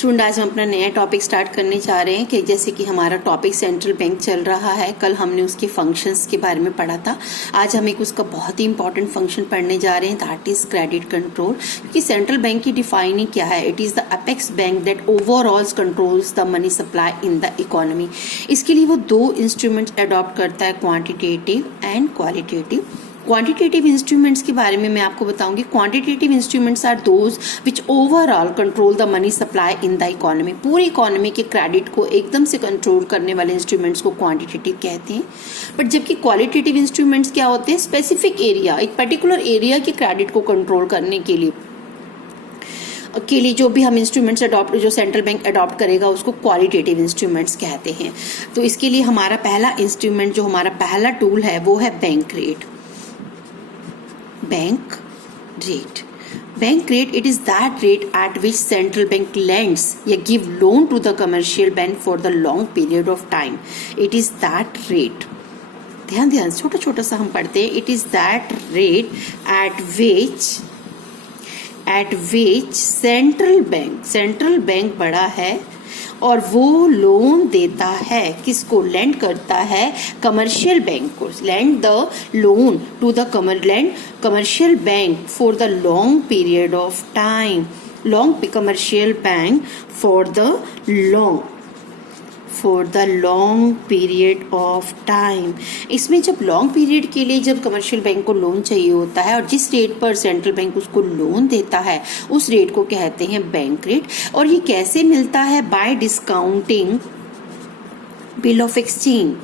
Student, आज हम अपना नया टॉपिक स्टार्ट करने जा रहे हैं कि जैसे कि हमारा टॉपिक सेंट्रल बैंक चल रहा है। कल हमने उसके फंक्शंस के बारे में पढ़ा था। आज हम एक उसका बहुत ही इंपॉर्टेंट फंक्शन पढ़ने जा रहे हैं, दैट इज क्रेडिट कंट्रोल। क्योंकि सेंट्रल बैंक की डिफाइनिंग क्या है? It is the apex bank that overall controls the money supply in the economy. इसके लिए वो दो इंस्ट्रूमेंट्स अडॉप्ट करता है, quantitative and qualitative. Quantitative instruments के बारे में मैं आपको बताऊंगी। Quantitative instruments are those which overall control the money supply in the economy. पूरी इकोनॉमी के क्रेडिट को एकदम से कंट्रोल करने वाले इंस्ट्रूमेंट्स को क्वांटिटेटिव कहते हैं। बट जबकि क्वालिटेटिव इंस्ट्रूमेंट्स क्या होते हैं? स्पेसिफिक एरिया, एक पर्टिकुलर एरिया के क्रेडिट को कंट्रोल करने के लिए जो भी हम इंस्ट्रूमेंट्स अडॉप्ट, जो सेंट्रल बैंक अडॉप्ट करेगा उसको क्वालिटेटिव इंस्ट्रूमेंट्स कहते हैं। तो इसके लिए हमारा पहला इंस्ट्रूमेंट, जो हमारा पहला टूल है, वो है bank rate. Bank rate, it is that rate at which central bank lends या give loan to the commercial bank for the long period of time. It is that rate. ध्यान छोटा छोटा सा हम पढ़ते हैं। It is that rate at which central bank बड़ा है और वो लोन देता है, किसको? लेंड करता है कमर्शियल बैंक को। Lend the loan to the commercial bank for the long period of time. Commercial bank for the long period of time. इसमें जब लॉन्ग पीरियड के लिए जब कमर्शियल बैंक को लोन चाहिए होता है और जिस रेट पर सेंट्रल बैंक उसको लोन देता है, उस रेट को कहते हैं बैंक रेट। और ये कैसे मिलता है? Bye discounting bill of exchange.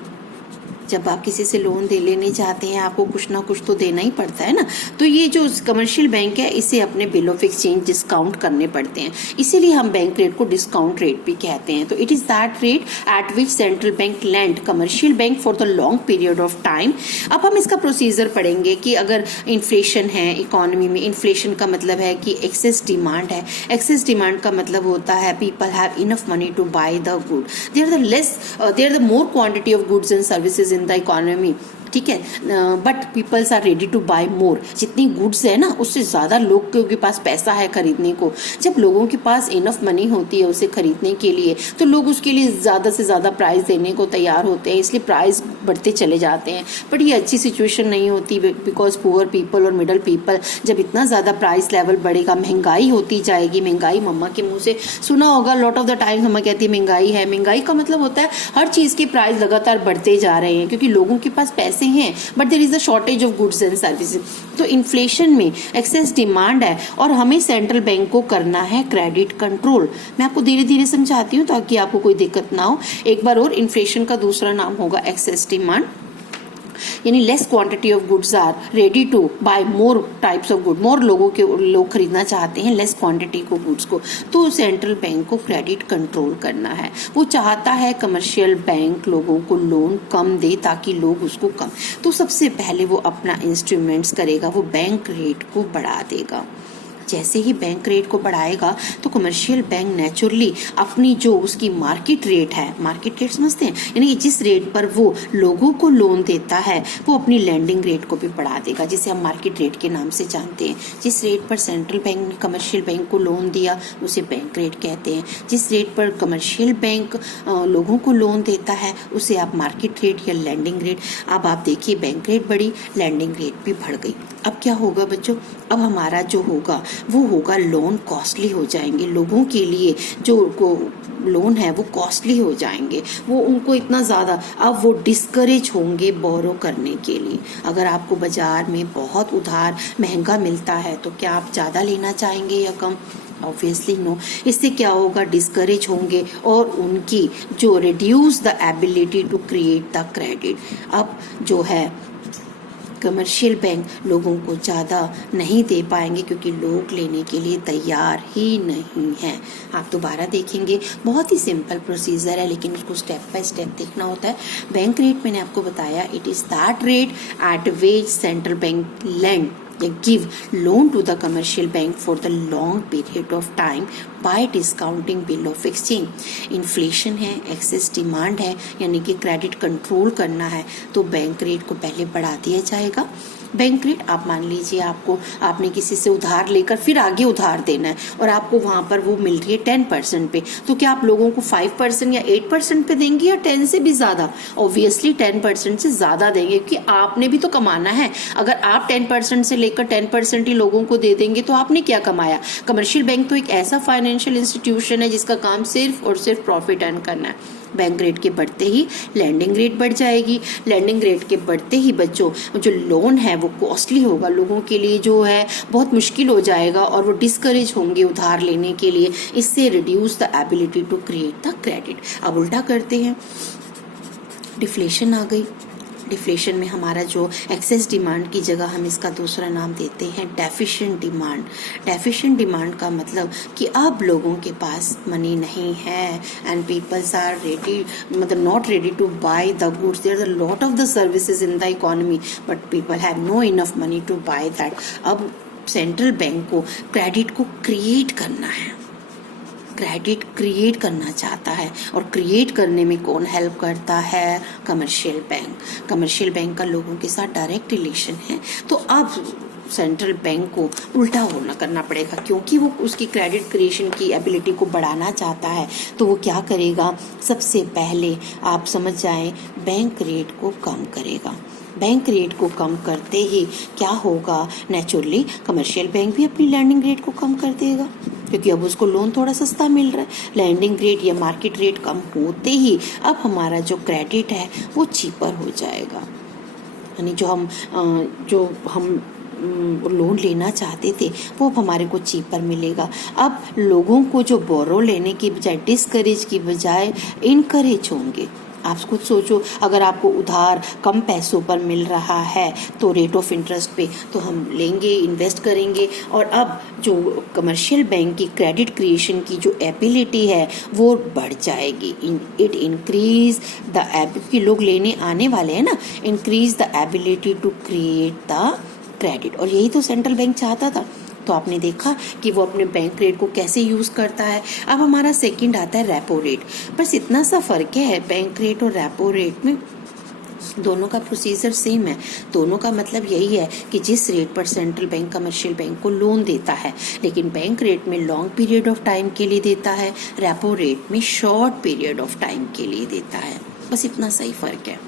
जब आप किसी से लोन दे लेने जाते हैं, आपको कुछ ना कुछ तो देना ही पड़ता है ना। तो ये जो कमर्शियल बैंक है, इसे अपने बिल ऑफ एक्सचेंज डिस्काउंट करने पड़ते हैं, इसीलिए हम बैंक रेट को डिस्काउंट रेट भी कहते हैं। तो it is that rate at which central bank lend commercial bank for the long period of time. अब हम इसका प्रोसीजर पढ़ेंगे कि अगर इन्फ्लेशन है इकोनॉमी में, इन्फ्लेशन का मतलब है कि एक्सेस डिमांड है। एक्सेस डिमांड का मतलब होता है people have enough money to buy the good. There the more quantity of goods and services in the economy, ठीक है, but peoples are ready to buy more. जितनी गुड्स है ना, उससे ज्यादा लोगों के पास पैसा है खरीदने को। जब लोगों के पास इनफ मनी होती है उसे खरीदने के लिए, तो लोग उसके लिए ज्यादा से ज्यादा प्राइस देने को तैयार होते हैं, इसलिए प्राइस बढ़ते चले जाते हैं। बट ये अच्छी सिचुएशन नहीं होती, बिकॉज पुअर पीपल और मिडिल पीपल, जब इतना ज्यादा प्राइस लेवल बढ़ेगा, महंगाई होती जाएगी। महंगाई, मम्मा के मुंह से सुना होगा लॉट ऑफ द टाइम, मम्मा कहती है महंगाई है। महंगाई का मतलब होता है हर चीज के प्राइस लगातार बढ़ते जा रहे हैं, क्योंकि लोगों के पास पैसे हैं but there is a shortage of goods and services. तो इन्फ्लेशन में एक्सेस डिमांड है और हमें सेंट्रल बैंक को करना है क्रेडिट कंट्रोल। मैं आपको धीरे धीरे समझाती हूँ ताकि आपको कोई दिक्कत ना हो। एक बार और, इन्फ्लेशन का दूसरा नाम होगा एक्सेस डिमांड, यानी less quantity of goods are ready to buy more types of good. More लोग खरीदना चाहते हैं लेस क्वांटिटी को गुड्स को, तो सेंट्रल बैंक को क्रेडिट कंट्रोल करना है। वो चाहता है कमर्शियल बैंक लोगों को लोन कम दे ताकि लोग उसको कम, तो सबसे पहले वो अपना इंस्ट्रूमेंट्स करेगा, वो बैंक रेट को बढ़ा देगा। जैसे ही बैंक रेट को बढ़ाएगा तो कमर्शियल बैंक नेचुरली अपनी जो उसकी मार्केट रेट है, मार्केट रेट समझते हैं, यानी कि जिस रेट पर वो लोगों को लोन देता है, वो अपनी लैंडिंग रेट को भी बढ़ा देगा, जिसे हम मार्केट रेट के नाम से जानते हैं। जिस रेट पर सेंट्रल बैंक ने कमर्शियल बैंक को लोन दिया उसे बैंक रेट कहते हैं। जिस रेट पर कमर्शियल बैंक लोगों को लोन देता है उसे आप मार्केट रेट या लैंडिंग रेट। अब आप देखिए, बैंक रेट बढ़ी, लैंडिंग रेट भी बढ़ गई। अब क्या होगा बच्चों? अब हमारा जो होगा वो होगा लोन कॉस्टली हो जाएंगे। लोगों के लिए जो लोन है वो कॉस्टली हो जाएंगे, वो उनको इतना ज़्यादा, अब वो डिस्करेज होंगे बोरो करने के लिए। अगर आपको बाजार में बहुत उधार महंगा मिलता है तो क्या आप ज़्यादा लेना चाहेंगे या कम? Obviously no. इससे क्या होगा? डिस्करेज होंगे और उनकी जो reduce the ability to create the credit. अब जो है कमर्शियल बैंक लोगों को ज़्यादा नहीं दे पाएंगे क्योंकि लोग लेने के लिए तैयार ही नहीं हैं। आप दोबारा देखेंगे, बहुत ही सिंपल प्रोसीजर है लेकिन उसको स्टेप बाय स्टेप देखना होता है। बैंक रेट मैंने आपको बताया, it is that rate at which central bank lend या give loan to the commercial bank for the long period of time by discounting bill of exchange। Inflation है, excess demand है, यानी कि credit control करना है, तो bank rate को पहले बढ़ा दिया जाएगा बैंक रेट आप मान लीजिए आपने किसी से उधार लेकर फिर आगे उधार देना है और आपको वहां पर वो मिल रही है 10% पे, तो क्या आप लोगों को 5% या 8% पे देंगे या 10 से भी ज्यादा? ऑब्वियसली 10% से ज्यादा देंगे, क्योंकि आपने भी तो कमाना है। अगर आप 10% से लेकर 10% ही लोगों को दे देंगे तो आपने क्या कमाया? कमर्शियल बैंक तो एक ऐसा फाइनेंशियल इंस्टीट्यूशन है जिसका काम सिर्फ और सिर्फ प्रॉफिट अर्न करना है। बैंक रेट के बढ़ते ही लैंडिंग रेट बढ़ जाएगी, लैंडिंग रेट के बढ़ते ही बच्चों जो लोन है वो कॉस्टली होगा, लोगों के लिए जो है बहुत मुश्किल हो जाएगा और वो डिस्करेज होंगे उधार लेने के लिए। इससे reduce the ability to create the credit. अब उल्टा करते हैं, डिफ्लेशन आ गई। डिफ्लेशन में हमारा जो एक्सेस डिमांड की जगह हम इसका दूसरा नाम देते हैं डेफिशिएंट डिमांड। डेफिशिएंट डिमांड का मतलब कि अब लोगों के पास मनी नहीं है एंड पीपल्स आर रेडी, मतलब not ready to buy the goods. There are lot of the services in the economy but people have no enough money to buy that. अब सेंट्रल बैंक को credit को create करना है, credit create करना चाहता है, और क्रिएट करने में कौन हेल्प करता है? Commercial bank. कमर्शियल बैंक का लोगों के साथ डायरेक्ट रिलेशन है। तो अब सेंट्रल बैंक को उल्टा होना करना पड़ेगा, क्योंकि वो उसकी क्रेडिट क्रिएशन की एबिलिटी को बढ़ाना चाहता है। तो वो क्या करेगा? सबसे पहले आप समझ जाएं, बैंक रेट को कम करेगा। बैंक रेट को कम करते ही क्या होगा? नेचुरली कमर्शियल बैंक भी अपनी लैंडिंग रेट को कम कर देगा, क्योंकि अब उसको लोन थोड़ा सस्ता मिल रहा है। लैंडिंग रेट या मार्केट रेट कम होते ही अब हमारा जो क्रेडिट है वो चीपर हो जाएगा। यानी जो हम लोन लेना चाहते थे वो अब हमारे को चीपर मिलेगा। अब लोगों को जो बोरो लेने की बजाय, डिस्करेज की बजाय इनकरेज होंगे। आप खुद सोचो, अगर आपको उधार कम पैसों पर मिल रहा है तो रेट ऑफ इंटरेस्ट पे तो हम लेंगे, इन्वेस्ट करेंगे। और अब जो कमर्शियल बैंक की क्रेडिट क्रिएशन की जो एबिलिटी है वो बढ़ जाएगी। इट इंक्रीज द एबिलिटी, लोग लेने आने वाले हैं ना, increase the ability to create the credit. और यही तो सेंट्रल बैंक चाहता था। तो आपने देखा कि वो अपने बैंक रेट को कैसे यूज करता है। अब हमारा सेकंड आता है रेपो रेट। बस इतना सा फर्क है बैंक रेट और रेपो रेट में, दोनों का प्रोसीजर सेम है। दोनों का मतलब यही है कि जिस रेट पर सेंट्रल बैंक कमर्शियल बैंक को लोन देता है, लेकिन बैंक रेट में लॉन्ग पीरियड ऑफ टाइम के लिए देता है, रेपो रेट में शॉर्ट पीरियड ऑफ टाइम के लिए देता है। बस इतना सही फर्क है,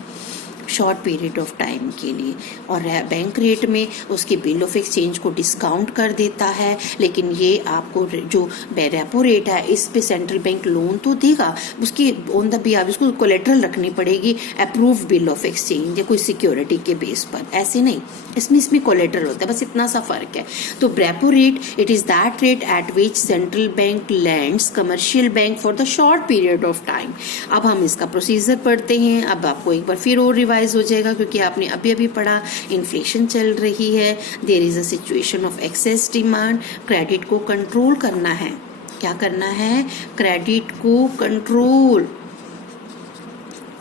शॉर्ट पीरियड ऑफ टाइम के लिए। और बैंक रेट में उसके बिल ऑफ एक्सचेंज को डिस्काउंट कर देता है, लेकिन ये आपको जो रेपो रेट है इस पे सेंट्रल बैंक लोन तो देगा, उसकी ऑन द बिहाफ उसको कोलेटरल रखनी पड़ेगी, अप्रूव बिल ऑफ एक्सचेंज या कोई सिक्योरिटी के बेस पर। ऐसे नहीं, इसमें कोलेटरल होता है। बस इतना सा फर्क है। तो repo rate, it is that rate at which central bank lends commercial bank for the short period of time. अब हम इसका प्रोसीजर पढ़ते हैं। अब आपको एक बार फिर और रिवाइज हो जाएगा, क्योंकि आपने अभी अभी पढ़ा, इन्फ्लेशन चल रही है, there is a situation of excess demand, credit को कंट्रोल करना है। क्या करना है? क्रेडिट को कंट्रोल।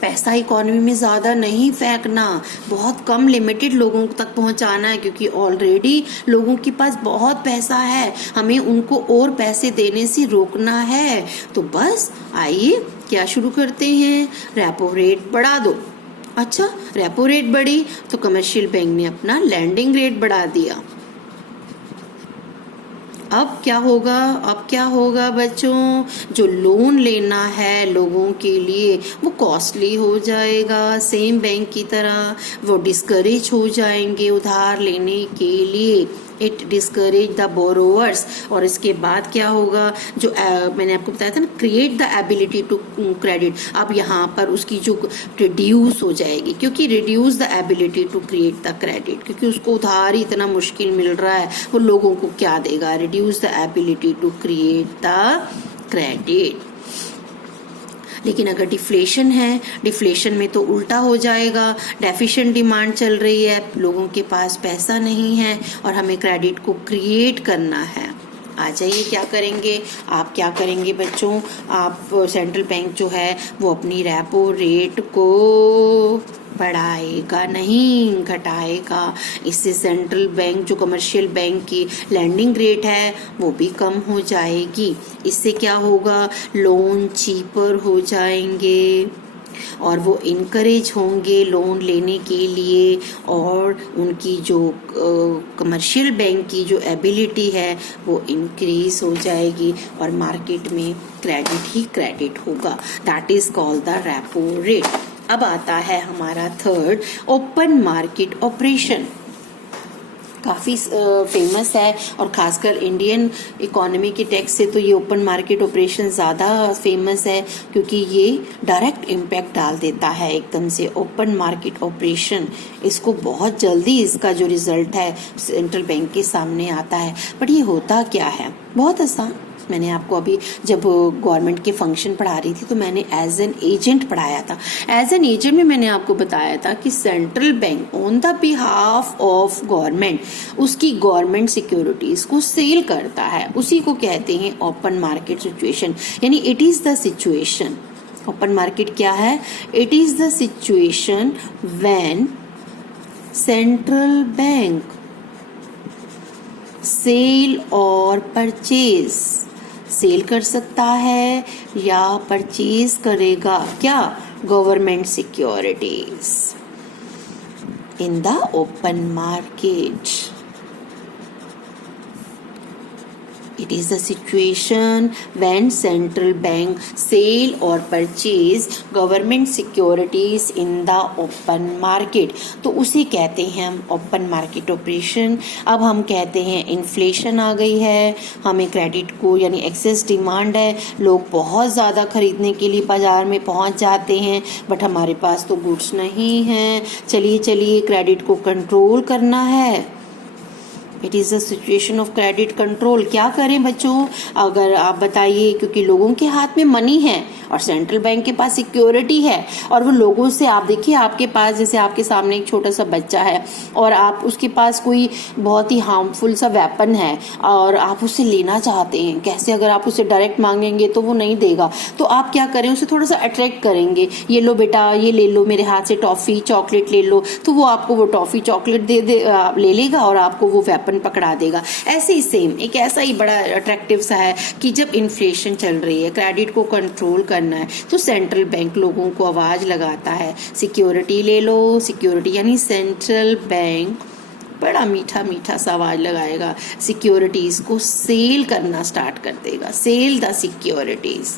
पैसा इकोनॉमी में ज्यादा नहीं फेंकना, बहुत कम लिमिटेड लोगों तक पहुंचाना है, क्योंकि ऑलरेडी लोगों के पास बहुत पैसा है, हमें उनको और पैसे देने से रोकना है। तो बस आइए क्या शुरू करते हैं, रेपो रेट बढ़ा दो। अच्छा, रेपो रेट बढ़ी तो कमर्शियल बैंक ने अपना लैंडिंग रेट बढ़ा दिया। अब क्या होगा? अब क्या होगा बच्चों? जो लोन लेना है लोगों के लिए वो कॉस्टली हो जाएगा, सेम बैंक की तरह वो डिस्करेज हो जाएंगे उधार लेने के लिए। It discourage the borrowers. और इसके बाद क्या होगा? जो मैंने आपको बताया था ना, create the ability to credit, अब यहाँ पर उसकी जो रिड्यूस हो जाएगी, क्योंकि reduce the ability to create the credit, क्योंकि उसको उधार ही इतना मुश्किल मिल रहा है, वो लोगों को क्या देगा? Reduce the ability to create the credit. लेकिन अगर डिफ्लेशन है, डिफ्लेशन में तो उल्टा हो जाएगा। डेफिशिएंट डिमांड चल रही है, लोगों के पास पैसा नहीं है और हमें क्रेडिट को क्रिएट करना है। आ जाइए, क्या करेंगे? आप क्या करेंगे बच्चों? आप सेंट्रल बैंक जो है वो अपनी रेपो रेट को बढ़ाएगा नहीं, घटाएगा। इससे सेंट्रल बैंक जो कमर्शियल बैंक की लैंडिंग रेट है वो भी कम हो जाएगी। इससे क्या होगा? लोन चीपर हो जाएंगे, और वो इनकरेज होंगे लोन लेने के लिए, और उनकी जो कमर्शियल बैंक की जो एबिलिटी है वो इंक्रीज हो जाएगी और मार्केट में क्रेडिट ही क्रेडिट होगा। That is called the repo rate. अब आता है हमारा थर्ड, ओपन मार्केट ऑपरेशन। काफ़ी फेमस है और खासकर इंडियन इकोनॉमी के टैक्स से तो ये ओपन मार्केट ऑपरेशन ज़्यादा फेमस है, क्योंकि ये डायरेक्ट इम्पैक्ट डाल देता है एकदम से। ओपन मार्केट ऑपरेशन, इसको बहुत जल्दी इसका जो रिजल्ट है सेंट्रल बैंक के सामने आता है। बट ये होता क्या है? बहुत आसान। मैंने आपको अभी जब गवर्नमेंट के फंक्शन पढ़ा रही थी तो मैंने एज एन एजेंट पढ़ाया था। एज एन एजेंट में मैंने आपको बताया था कि central bank on the behalf of government उसकी गवर्नमेंट सिक्योरिटीज को सेल करता है, उसी को कहते हैं ओपन मार्केट सिचुएशन। यानी it is the situation, open market क्या है? It is the situation when central bank sell और परचेज, सेल कर सकता है या परचेज करेगा क्या? Government securities in the open market. It is the situation when central bank sell or purchase government securities in the open market, तो उसे कहते हैं हम ओपन मार्केट ऑपरेशन। अब हम कहते हैं इन्फ्लेशन आ गई है, हमें क्रेडिट को यानी एक्सेस डिमांड है, लोग बहुत ज़्यादा खरीदने के लिए बाजार में पहुंच जाते हैं, बट हमारे पास तो गुड्स नहीं हैं। चलिए क्रेडिट को कंट्रोल करना है। It is a situation of credit control. क्या करें बच्चों? अगर आप बताइए, क्योंकि लोगों के हाथ में मनी है और सेंट्रल बैंक के पास सिक्योरिटी है, और वो लोगों से, आप देखिए आपके पास, जैसे आपके सामने एक छोटा सा बच्चा है और आप उसके पास कोई बहुत ही हार्मफुल सा वेपन है और आप उसे लेना चाहते हैं। कैसे? अगर आप उसे डायरेक्ट मांगेंगे तो वो नहीं देगा, तो आप क्या करें? उसे थोड़ा सा अट्रैक्ट करेंगे। ये लो बेटा, ये ले लो, मेरे हाथ से टॉफी चॉकलेट ले लो, तो वो आपको वो टॉफी चॉकलेट ले लेगा और आपको वो वेपन पकड़ा देगा। ऐसे ही सेम एक ऐसा ही बड़ा अट्रैक्टिव सा है कि जब इन्फ्लेशन चल रही है, क्रेडिट को कंट्रोल करना है, तो सेंट्रल बैंक लोगों को आवाज लगाता है, सिक्योरिटी ले लो। सिक्योरिटी यानी सेंट्रल बैंक बड़ा मीठा मीठा सा आवाज लगाएगा, सिक्योरिटीज को सेल करना स्टार्ट कर देगा। Sell the securities.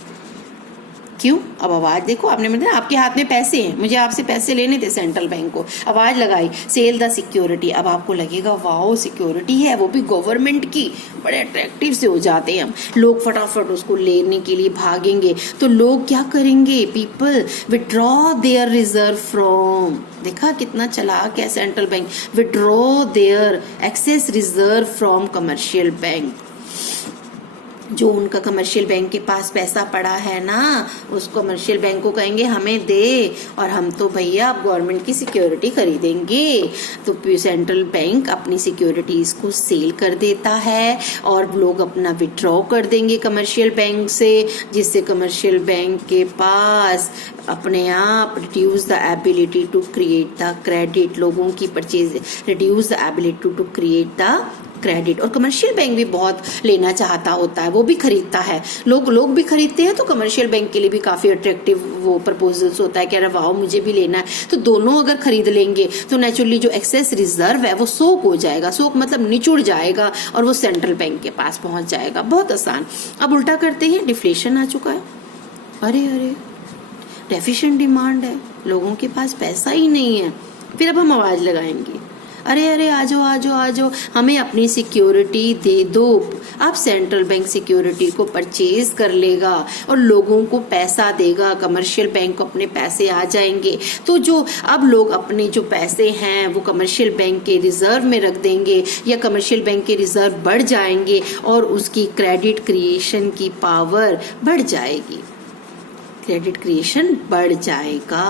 क्यों? अब आवाज देखो, आपने मतलब आपके हाथ में पैसे हैं, मुझे आपसे पैसे लेने थे सेंट्रल बैंक को, आवाज लगाई सेल द सिक्योरिटी। अब आपको लगेगा वाओ सिक्योरिटी है, वो भी गवर्नमेंट की, बड़े अट्रैक्टिव से हो जाते हैं हम लोग, फटाफट उसको लेने के लिए भागेंगे। तो लोग क्या करेंगे? People withdraw their reserve from, देखा कितना चालाक है central bank, withdraw their excess reserve from commercial bank. जो उनका कमर्शियल बैंक के पास पैसा पड़ा है ना, उस कमर्शियल बैंक को कहेंगे हमें दे, और हम तो भैया अब गवर्नमेंट की सिक्योरिटी खरीदेंगे। तो सेंट्रल बैंक अपनी सिक्योरिटीज को सेल कर देता है और लोग अपना विड्रॉ कर देंगे कमर्शियल बैंक से, जिससे कमर्शियल बैंक के पास अपने आप reduce the ability to create the credit, लोगों की purchase, reduce the ability to create the credit. और कमर्शियल बैंक भी बहुत लेना चाहता होता है, वो भी खरीदता है, लोग भी खरीदते हैं, तो कमर्शियल बैंक के लिए भी काफी अट्रैक्टिव वो प्रपोजल्स होता है कि अरे वाह मुझे भी लेना है। तो दोनों अगर खरीद लेंगे तो नेचुरली जो एक्सेस रिजर्व है वो सोक हो जाएगा, सोक मतलब निचुड़ जाएगा और वो सेंट्रल बैंक के पास पहुंच जाएगा। बहुत आसान। अब उल्टा करते हैं, डिफ्लेशन आ चुका है, अरे डेफिशिएंट डिमांड है, लोगों के पास पैसा ही नहीं है। फिर अब हम आवाज लगाएंगे, अरे आ जाओ, हमें अपनी सिक्योरिटी दे दो। अब सेंट्रल बैंक सिक्योरिटी को परचेज कर लेगा और लोगों को पैसा देगा, कमर्शियल बैंक को अपने पैसे आ जाएंगे। तो जो अब लोग अपने जो पैसे हैं वो कमर्शियल बैंक के रिजर्व में रख देंगे या कमर्शियल बैंक के रिजर्व बढ़ जाएंगे और उसकी क्रेडिट क्रिएशन की पावर बढ़ जाएगी, क्रेडिट क्रिएशन बढ़ जाएगा।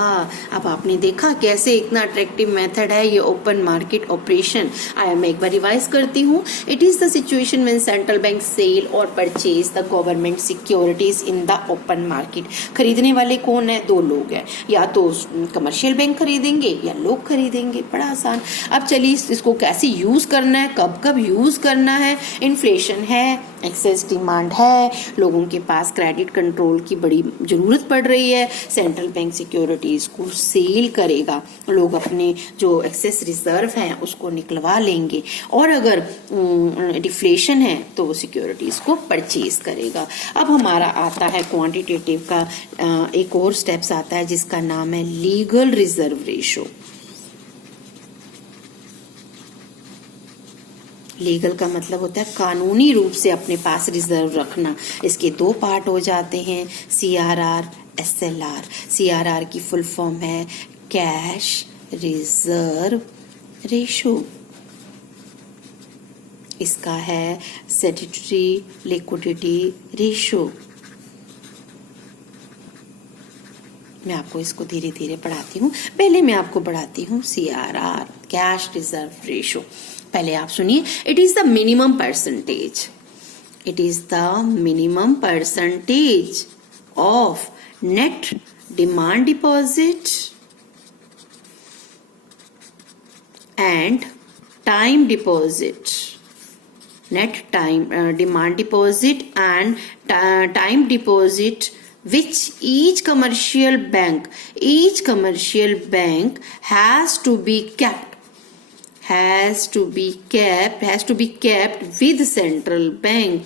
अब आपने देखा कैसे इतना अट्रैक्टिव मेथड है ये ओपन मार्केट ऑपरेशन। मैं एक बार रिवाइज करती हूँ। It is the situation when central bank sell और purchase the government securities in the open market. खरीदने वाले कौन है? दो लोग हैं, या तो कमर्शियल बैंक खरीदेंगे या लोग खरीदेंगे। बड़ा आसान। अब चलिए इसको कैसे यूज करना है, कब यूज करना है। इन्फ्लेशन है, एक्सेस डिमांड है, लोगों के पास क्रेडिट कंट्रोल की बड़ी ज़रूरत पड़ रही है, सेंट्रल बैंक सिक्योरिटीज़ को सेल करेगा, लोग अपने जो एक्सेस रिजर्व हैं उसको निकलवा लेंगे, और अगर डिफ्लेशन है तो वो सिक्योरिटीज़ को परचेज करेगा। अब हमारा आता है क्वांटिटेटिव का एक और स्टेप्स आता है जिसका नाम है लीगल रिजर्व रेशो। लीगल का मतलब होता है कानूनी रूप से अपने पास रिजर्व रखना। इसके दो पार्ट हो जाते हैं, CRR, SLR। CRR की फुल फॉर्म है कैश रिजर्व रेशो। इसका है स्टैट्यूटरी लिक्विडिटी रेशो। मैं आपको इसको धीरे धीरे पढ़ाती हूँ। पहले मैं आपको पढ़ाती हूँ CRR, कैश रिजर्व रेशो। पहले आप सुनिए। It is the minimum percentage, it is the minimum percentage of net demand deposit and time deposit, net time demand deposit and time deposit which each commercial bank has to be kept with central bank।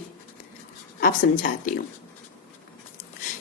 अब समझाती हूँ।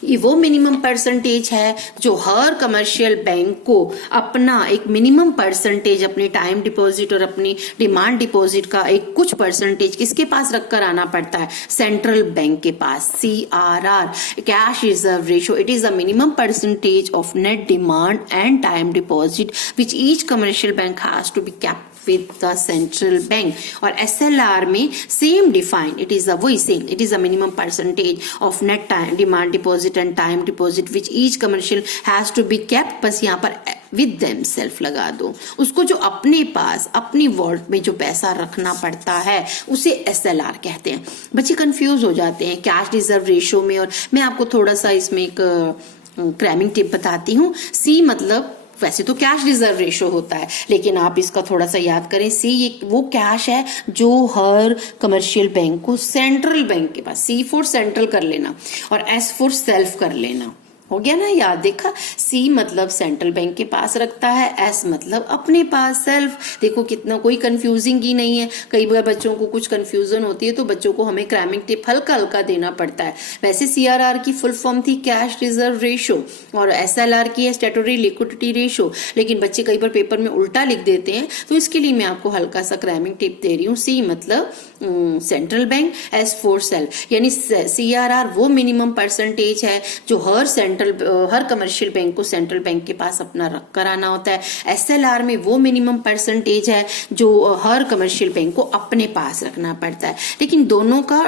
ये वो minimum percentage है जो हर commercial bank को अपना एक मिनिमम परसेंटेज अपनी टाइम डिपॉजिट और अपनी डिमांड डिपॉजिट का एक कुछ परसेंटेज किसके पास रखकर आना पड़ता है, सेंट्रल बैंक के पास। CRR, cash reserve ratio, it is the minimum percentage of net demand and time deposit which each commercial bank has to be kept with the central bank। और SLR में same define, it is वही same, it is the minimum percentage of net time demand deposit and time deposit which each commercial has to be kept, बस यहाँ पर with them self लगा दो। उसको जो अपने पास अपनी वॉलेट में जो पैसा रखना पड़ता है उसे SLR कहते हैं। बच्चे कंफ्यूज हो जाते हैं कैश रिजर्व रेशो में, और मैं आपको थोड़ा सा इसमें एक क्रैमिंग टिप बताती हूँ। C मतलब वैसे तो कैश रिजर्व रेशो होता है, लेकिन आप इसका थोड़ा सा याद करें। C ये वो कैश है जो हर कमर्शियल बैंक को सेंट्रल बैंक के पास, C फॉर सेंट्रल कर लेना और S फॉर सेल्फ कर लेना। हो गया ना याद? देखा, C मतलब सेंट्रल बैंक के पास रखता है, S मतलब अपने पास सेल्फ। देखो कितना कोई कंफ्यूजिंग ही नहीं है। कई बार बच्चों को कुछ कंफ्यूजन होती है तो बच्चों को हमें क्रैमिंग टिप हल्का हल्का देना पड़ता है। वैसे CRR की फुल फॉर्म थी कैश रिजर्व रेशो और SLR की है स्टैट्यूटरी लिक्विडिटी रेशो, लेकिन बच्चे कई बार पेपर में उल्टा लिख देते हैं, तो इसके लिए मैं आपको हल्का सा क्रैमिंग टिप दे रही हूँ। C मतलब central bank, S for self, यानी CRR वो मिनिमम परसेंटेज है जो हर कमर्शियल बैंक को सेंट्रल बैंक के पास अपना रख कर आना होता है। SLR में वो मिनिमम परसेंटेज है जो हर कमर्शियल बैंक को अपने पास रखना पड़ता है। लेकिन दोनों का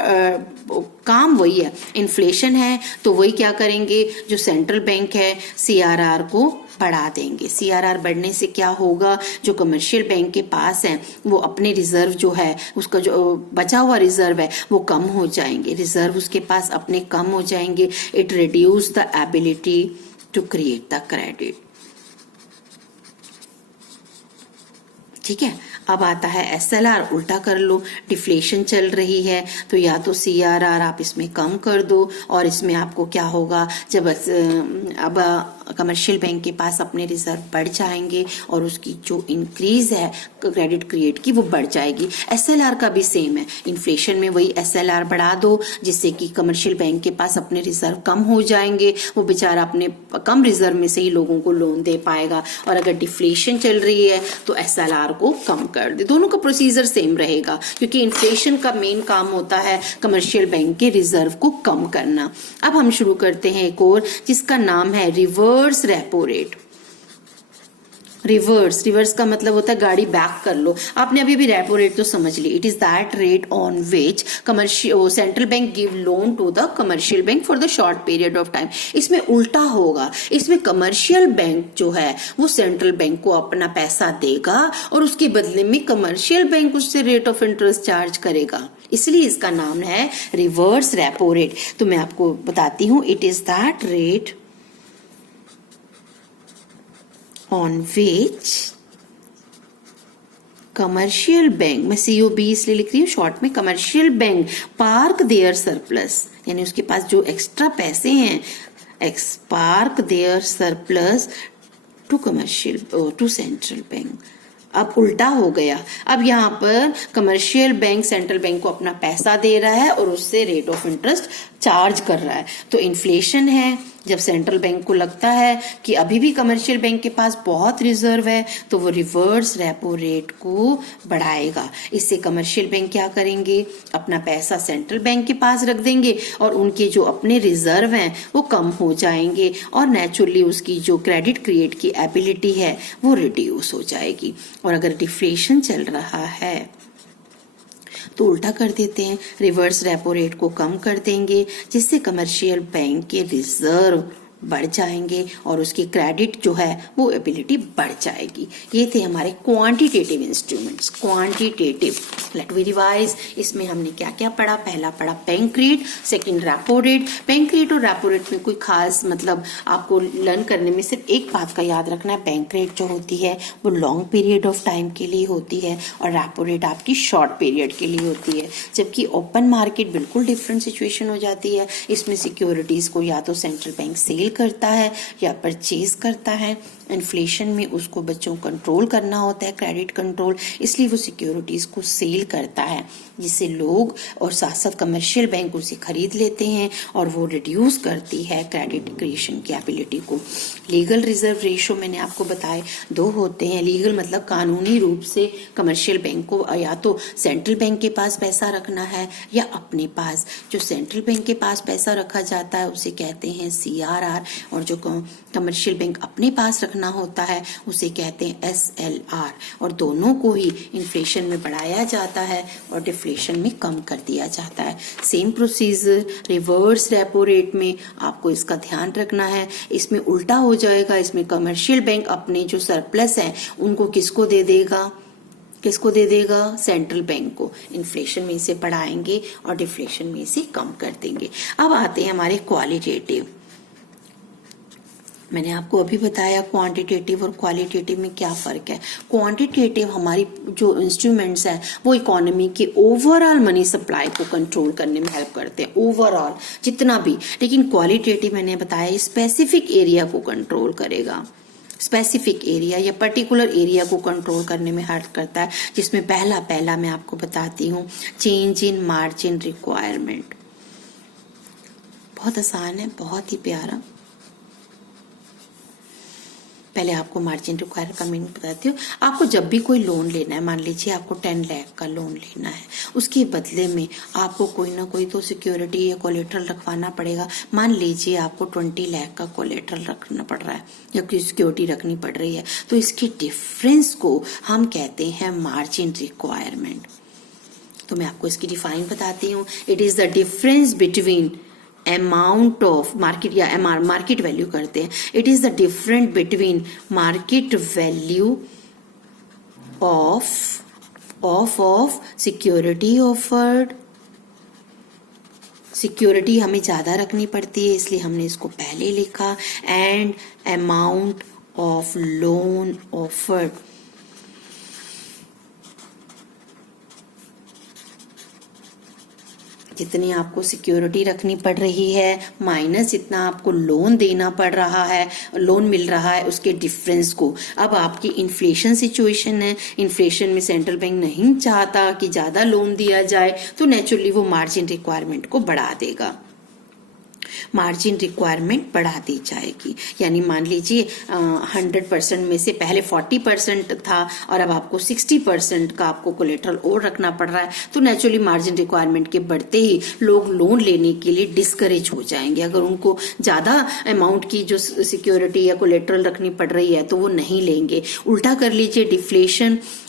काम वही है। इन्फ्लेशन है तो वही क्या करेंगे, जो सेंट्रल बैंक है CRR को बढ़ा देंगे। CRR बढ़ने से क्या होगा, जो कमर्शियल बैंक के पास है वो अपने रिजर्व जो है, उसका जो बचा हुआ रिजर्व है वो कम हो जाएंगे। रिजर्व उसके पास अपने कम हो जाएंगे। It reduce the ability to create the credit. ठीक है। अब आता है SLR, उल्टा कर लो। डिफ्लेशन चल रही है तो या तो CRR आप इसमें कम कर दो, और इसमें आपको क्या होगा, जब अब कमर्शियल बैंक के पास अपने रिजर्व बढ़ जाएंगे और उसकी जो इंक्रीज है क्रेडिट क्रिएट की वो बढ़ जाएगी। SLR का भी सेम है। इन्फ्लेशन में वही SLR बढ़ा दो जिससे कि कमर्शियल बैंक के पास अपने रिजर्व कम हो जाएंगे, वो बेचारा अपने कम रिजर्व में से ही लोगों को लोन दे पाएगा। और अगर डिफ्लेशन चल रही है तो SLR को कम कर दे। दोनों का प्रोसीजर सेम रहेगा, क्योंकि इन्फ्लेशन का मेन काम होता है कमर्शियल बैंक के रिजर्व को कम करना। अब हम शुरू करते हैं एक और, जिसका नाम है रिवर्स रेपो रेट। रिवर्स का मतलब होता है गाड़ी बैक कर लो। आपने अभी भी रेपो रेट तो समझ ली। It is that rate on which commercial central bank give loan to the commercial bank for the short period of time. इसमें उल्टा होगा। इसमें कमर्शियल बैंक जो है वो सेंट्रल बैंक को अपना पैसा देगा और उसके बदले में कमर्शियल बैंक उससे रेट ऑफ इंटरेस्ट चार्ज करेगा। इसलिए इसका नाम है रिवर्स रेपो रेट। तो मैं आपको बताती हूँ, it is that rate on which commercial bank, मैं COB इसलिए लिख रही हूँ शॉर्ट में, commercial bank park their surplus, यानी उसके पास जो एक्स्ट्रा पैसे हैं, park their surplus to central bank. अब उल्टा हो गया, अब यहाँ पर कमर्शियल बैंक सेंट्रल बैंक को अपना पैसा दे रहा है और उससे रेट ऑफ इंटरेस्ट चार्ज कर रहा है। तो इन्फ्लेशन है, जब सेंट्रल बैंक को लगता है कि अभी भी कमर्शियल बैंक के पास बहुत रिजर्व है तो वो रिवर्स रेपो रेट को बढ़ाएगा। इससे कमर्शियल बैंक क्या करेंगे, अपना पैसा सेंट्रल बैंक के पास रख देंगे और उनके जो अपने रिजर्व हैं वो कम हो जाएंगे और नेचुरली उसकी जो क्रेडिट क्रिएट की एबिलिटी है वो रिड्यूस हो जाएगी। और अगर डिफ्लेशन चल रहा है तो उल्टा कर देते हैं, रिवर्स रेपो रेट को कम कर देंगे, जिससे कमर्शियल बैंक के रिजर्व बढ़ जाएंगे और उसकी क्रेडिट जो है वो एबिलिटी बढ़ जाएगी। ये थे हमारे quantitative instruments. Quantitative, let we revise, इसमें हमने क्या क्या पढ़ा। पहला पढ़ा bank rate, second repo rate. Bank rate और रेपो रेट में कोई खास मतलब आपको लर्न करने में सिर्फ एक बात का याद रखना है, बैंक रेट जो होती है वो लॉन्ग पीरियड ऑफ टाइम के लिए होती है और रेपो रेट आपकी शॉर्ट पीरियड के लिए होती है। जबकि ओपन मार्केट बिल्कुल डिफरेंट सिचुएशन हो जाती है, इसमें सिक्योरिटीज को या तो सेंट्रल बैंक सेल करता है या परचेज करता है। इन्फ्लेशन में उसको बच्चों कंट्रोल करना होता है, क्रेडिट कंट्रोल, इसलिए वो सिक्योरिटीज को सेल करता है, जिससे लोग और साथ साथ कमर्शियल बैंक उसे खरीद लेते हैं और वो रिड्यूस करती है क्रेडिट क्रिएशन की एबिलिटी को। लीगल रिजर्व रेशो मैंने आपको बताए दो होते हैं। लीगल मतलब कानूनी रूप से कमर्शियल बैंक को या तो सेंट्रल बैंक के पास पैसा रखना है या अपने पास। जो सेंट्रल बैंक के पास पैसा रखा जाता है उसे कहते हैं CRR और जो कमर्शियल बैंक अपने पास रखना होता है उसे कहते हैं SLR। और दोनों को ही इन्फ्लेशन में बढ़ाया जाता है और डिफ्लेशन में कम कर दिया जाता है। Same procedure reverse repo rate में आपको इसका ध्यान रखना है। इसमें उल्टा हो जाएगा, इसमें कमर्शियल बैंक अपने जो सरप्लस है उनको किसको दे देगा, सेंट्रल बैंक को। इन्फ्लेशन में इसे बढ़ाएंगे और डिफ्लेशन में इसे कम कर देंगे। अब आते हैं हमारे क्वालिटेटिव। मैंने आपको अभी बताया क्वांटिटेटिव और क्वालिटेटिव में क्या फर्क है। क्वांटिटेटिव हमारी जो इंस्ट्रूमेंट्स हैं वो इकोनॉमी के ओवरऑल मनी सप्लाई को कंट्रोल करने में हेल्प करते हैं, ओवरऑल जितना भी। लेकिन क्वालिटेटिव मैंने बताया स्पेसिफिक एरिया को कंट्रोल करेगा, स्पेसिफिक एरिया या पर्टिकुलर एरिया को कंट्रोल करने में हेल्प करता है। जिसमें पहला मैं आपको बताती हूँ, चेंज इन मार्जिन रिक्वायरमेंट। बहुत आसान है, बहुत ही प्यारा। पहले आपको मार्जिन रिक्वायरमेंट का मीनिंग बताती हूँ। आपको जब भी कोई लोन लेना है, मान लीजिए आपको 10 लाख का लोन लेना है, उसके बदले में आपको कोई ना कोई तो सिक्योरिटी या कोलेटरल रखवाना पड़ेगा। मान लीजिए आपको 20 लाख का कोलेटरल रखना पड़ रहा है या कोई सिक्योरिटी रखनी पड़ रही है, तो इसके डिफरेंस को हम कहते हैं मार्जिन रिक्वायरमेंट। तो मैं आपको इसकी डिफाइन बताती हूँ। It is the difference between amount of market या MR मार्केट वैल्यू करते हैं। It is the difference between market value of security offered. Security हमें ज्यादा रखनी पड़ती है इसलिए हमने इसको पहले लिखा, and amount of loan offered. जितनी आपको सिक्योरिटी रखनी पड़ रही है माइनस जितना आपको लोन देना पड़ रहा है, लोन मिल रहा है, उसके डिफरेंस को। अब आपकी इन्फ्लेशन सिचुएशन है, इन्फ्लेशन में सेंट्रल बैंक नहीं चाहता कि ज्यादा लोन दिया जाए, तो नेचुरली वो मार्जिन रिक्वायरमेंट को बढ़ा देगा, मार्जिन रिक्वायरमेंट बढ़ा दी जाएगी। यानी मान लीजिए 100% में से पहले 40% था और अब आपको 60% का आपको कोलेटरल और रखना पड़ रहा है, तो नेचुरली मार्जिन रिक्वायरमेंट के बढ़ते ही लोग लोन लेने के लिए डिस्करेज हो जाएंगे। अगर उनको ज्यादा अमाउंट की जो सिक्योरिटी या कोलेटरल रखनी पड़ रही है तो वो नहीं लेंगे। उल्टा कर लीजिए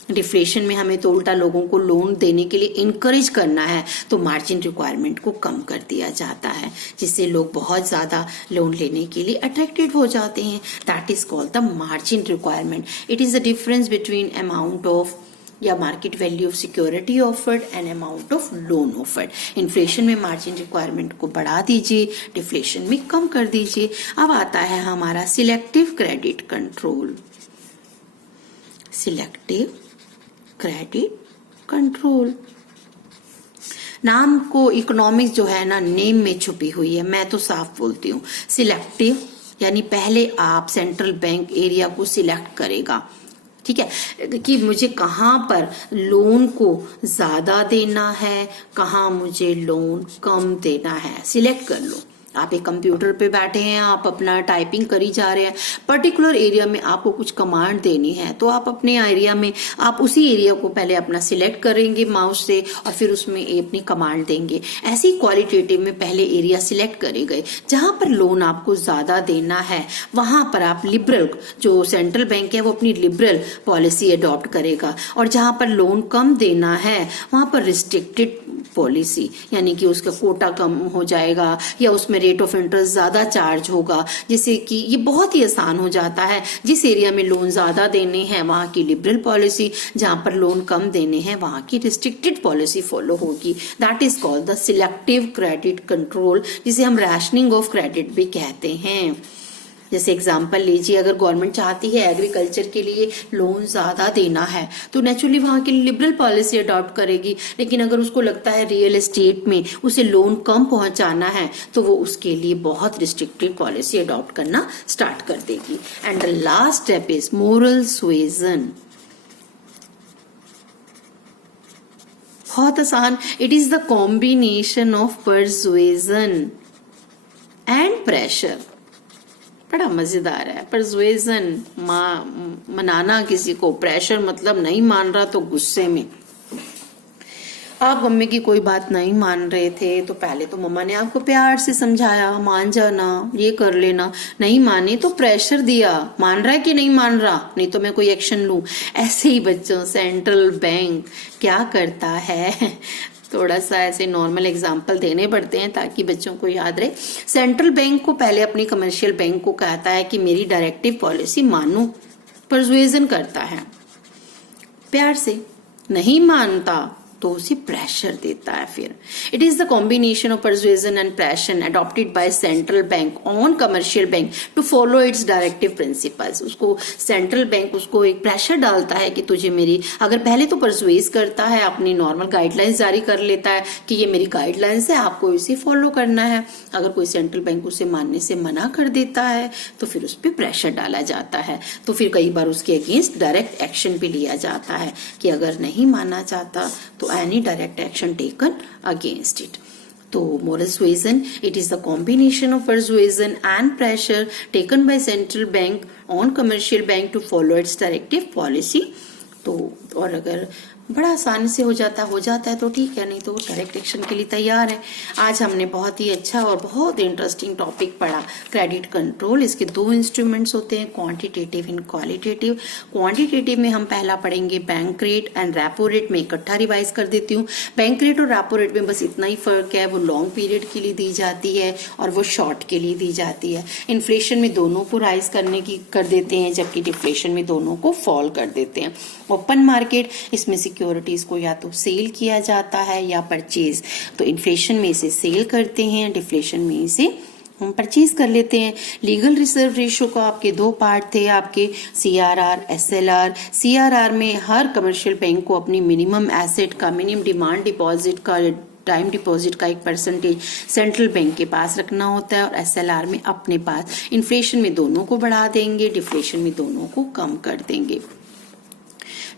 डिफ्लेशन में हमें तो उल्टा लोगों को लोन देने के लिए इनकरेज करना है, तो मार्जिन रिक्वायरमेंट को कम कर दिया जाता है, जिससे लोग बहुत ज्यादा लोन लेने के लिए अट्रैक्टेड हो जाते हैं। That is called the margin requirement. It is the difference between amount of या market value of security offered and amount of loan offered. Inflation में मार्जिन रिक्वायरमेंट को बढ़ा दीजिए, डिफ्लेशन में कम कर दीजिए। अब आता है हमारा selective credit control. Selective credit control. नाम को इकोनॉमिक्स जो है ना नेम में छुपी हुई है, मैं तो साफ बोलती हूँ। सिलेक्टिव यानी पहले आप सेंट्रल बैंक एरिया को सिलेक्ट करेगा, ठीक है, कि मुझे कहाँ पर लोन को ज्यादा देना है, कहाँ मुझे लोन कम देना है, सिलेक्ट कर लो। आप एक कंप्यूटर पे बैठे हैं, आप अपना टाइपिंग करी जा रहे हैं, पर्टिकुलर एरिया में आपको कुछ कमांड देनी है, तो आप अपने एरिया में आप उसी एरिया को पहले अपना सिलेक्ट करेंगे माउस से और फिर उसमें अपनी कमांड देंगे। ऐसे ही क्वालिटेटिव में पहले एरिया सिलेक्ट करे गए, जहां पर लोन आपको ज्यादा देना है वहां पर आप लिबरल, जो सेंट्रल बैंक है वो अपनी लिबरल पॉलिसी अडॉप्ट करेगा, और जहां पर लोन कम देना है वहां पर रिस्ट्रिक्टेड पॉलिसी, यानी कि उसका कोटा कम हो जाएगा या उसमें रेट ऑफ इंटरेस्ट ज्यादा चार्ज होगा, जिससे कि ये बहुत ही आसान हो जाता है। जिस एरिया में लोन ज्यादा देने हैं वहां की लिबरल पॉलिसी, जहां पर लोन कम देने हैं वहां की रिस्ट्रिक्टेड पॉलिसी फॉलो होगी। That is called the selective credit control, जिसे हम रैशनिंग ऑफ क्रेडिट भी कहते हैं। जैसे एग्जाम्पल लीजिए, अगर गवर्नमेंट चाहती है एग्रीकल्चर के लिए लोन ज्यादा देना है तो नेचुरली वहां की लिबरल पॉलिसी अडॉप्ट करेगी, लेकिन अगर उसको लगता है रियल एस्टेट में उसे लोन कम पहुंचाना है तो वो उसके लिए बहुत रिस्ट्रिक्टेड पॉलिसी अडॉप्ट करना स्टार्ट कर देगी। And the last step is moral suasion. बहुत आसान, it is the combination of persuasion and pressure. बड़ा मजेदार है। परसुएजन, मनाना किसी को, प्रेशर मतलब नहीं मान रहा तो गुस्से में। आप मम्मी की कोई बात नहीं मान रहे थे तो पहले तो मम्मा ने आपको प्यार से समझाया, मान जाना, ये कर लेना, नहीं माने तो प्रेशर दिया, मान रहा है कि नहीं मान रहा, नहीं तो मैं कोई एक्शन लूं। ऐसे ही बच्चों सेंट्रल बैंक क्या करता है, थोड़ा सा ऐसे नॉर्मल एग्जाम्पल देने पड़ते हैं ताकि बच्चों को याद रहे। सेंट्रल बैंक को पहले अपनी कमर्शियल बैंक को कहता है कि मेरी डायरेक्टिव पॉलिसी मानो, परसुएजन करता है प्यार से, नहीं मानता तो उसे प्रेशर देता है। फिर it is the combination of persuasion and pressure adopted by central bank on commercial bank to follow its directive principles. उसको सेंट्रल बैंक उसको एक प्रेशर डालता है कि तुझे मेरी, अगर पहले तो परसुएज करता है, अपनी नॉर्मल गाइडलाइंस जारी कर लेता है कि ये मेरी गाइडलाइंस है, आपको इसे फॉलो करना है। अगर कोई सेंट्रल बैंक उसे मानने से मना कर देता है तो फिर उस पर प्रेशर डाला जाता है, तो फिर कई बार उसके अगेंस्ट डायरेक्ट एक्शन भी लिया जाता है कि अगर नहीं मानना चाहता तो any direct action taken against it. तो moral suasion, it is the combination of persuasion and pressure taken by central bank on commercial bank to follow its directive policy. तो और अगर बड़ा आसानी से हो जाता है तो ठीक है, नहीं तो वो डायरेक्ट एक्शन के लिए तैयार है। आज हमने बहुत ही अच्छा और बहुत इंटरेस्टिंग टॉपिक पढ़ा, क्रेडिट कंट्रोल। इसके दो इंस्ट्रूमेंट्स होते हैं, क्वांटिटेटिव एंड क्वालिटेटिव। क्वांटिटेटिव में हम पहला पढ़ेंगे bank rate and repo rate. में इकट्ठा रिवाइज कर देती हूँ। बैंक रेट और रेपो रेट में बस इतना ही फर्क है, वो लॉन्ग पीरियड के लिए दी जाती है और वो शॉर्ट के लिए दी जाती है। इन्फ्लेशन में दोनों को राइज करने की कर देते हैं, जबकि डिफ्लेशन में दोनों को फॉल कर देते हैं। ओपन मार्केट, इसमें सिक्योरिटीज को या तो सेल किया जाता है या परचेज। तो इन्फ्लेशन में इसे सेल करते हैं, डिफ्लेशन में इसे हम परचेज कर लेते हैं। लीगल रिजर्व रेशियो का आपके दो पार्ट थे, आपके CRR, SLR। CRR में हर कमर्शियल बैंक को अपनी मिनिमम एसेट का, मिनिमम डिमांड डिपॉजिट का, टाइम डिपॉजिट का एक परसेंटेज सेंट्रल बैंक के पास रखना होता है और SLR में अपने पास। इन्फ्लेशन में दोनों को बढ़ा देंगे, डिफ्लेशन में दोनों को कम कर देंगे।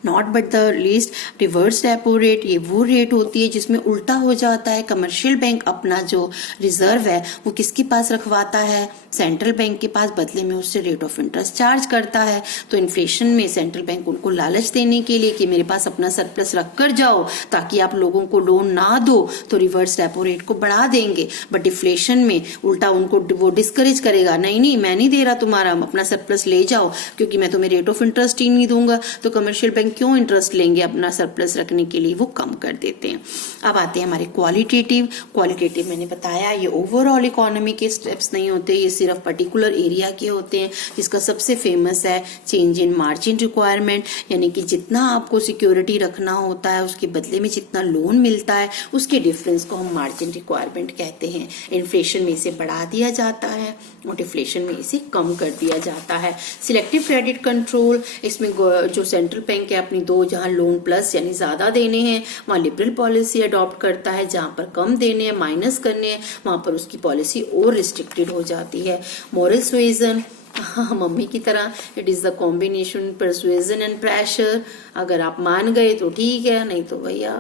Not but the least reverse repo rate, ये वो रेट होती है जिसमें उल्टा हो जाता है। कमर्शियल बैंक अपना जो रिजर्व है वो किसके पास रखवाता है, सेंट्रल बैंक के पास, बदले में उससे रेट ऑफ इंटरेस्ट चार्ज करता है। तो इन्फ्लेशन में सेंट्रल बैंक उनको लालच देने के लिए कि मेरे पास अपना सरप्लस रख कर जाओ ताकि आप लोगों को लोन ना दो, तो रिवर्स रेपो रेट को बढ़ा देंगे। बट डिफ्लेशन में उल्टा उनको वो डिस्करेज करेगा, नहीं नहीं मैं नहीं दे रहा तुम्हारा, अपना सरप्लस ले जाओ क्योंकि मैं तुम्हें रेट ऑफ इंटरेस्ट ही नहीं दूंगा। तो कमर्शियल बैंक क्यों इंटरेस्ट लेंगे अपना सरप्लस रखने के लिए, वो कम कर देते हैं। अब आते हैं हमारे क्वालिटेटिव। क्वालिटेटिव मैंने बताया ये ओवरऑल इकोनॉमी के स्टेप्स नहीं होते, ये सिर्फ पर्टिकुलर एरिया के होते हैं, जिसका सबसे फेमस है चेंज इन मार्जिन रिक्वायरमेंट, यानी कि जितना आपको सिक्योरिटी रखना होता है उसके बदले में जितना लोन मिलता है उसके डिफरेंस को हम मार्जिन रिक्वायरमेंट कहते हैं। इन्फ्लेशन में इसे बढ़ा दिया जाता है और डिफ्लेशन में इसे कम कर दिया जाता है। सिलेक्टिव क्रेडिट कंट्रोल, इसमें जो सेंट्रल बैंक है अपनी दो जहां लोन प्लस यानी ज्यादा देने हैं वहां लिबरल पॉलिसी अडॉप्ट करता है, जहां पर कम देने हैं माइनस करने हैं वहां पर उसकी पॉलिसी और रिस्ट्रिक्टेड हो जाती है। मॉरल सुएजन, हाँ मम्मी की तरह, it is the combination persuasion and pressure. अगर आप मान गए तो ठीक है, नहीं तो भैया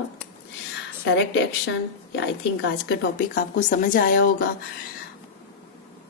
डायरेक्ट एक्शन। आई थिंक आज का टॉपिक आपको समझ आया होगा।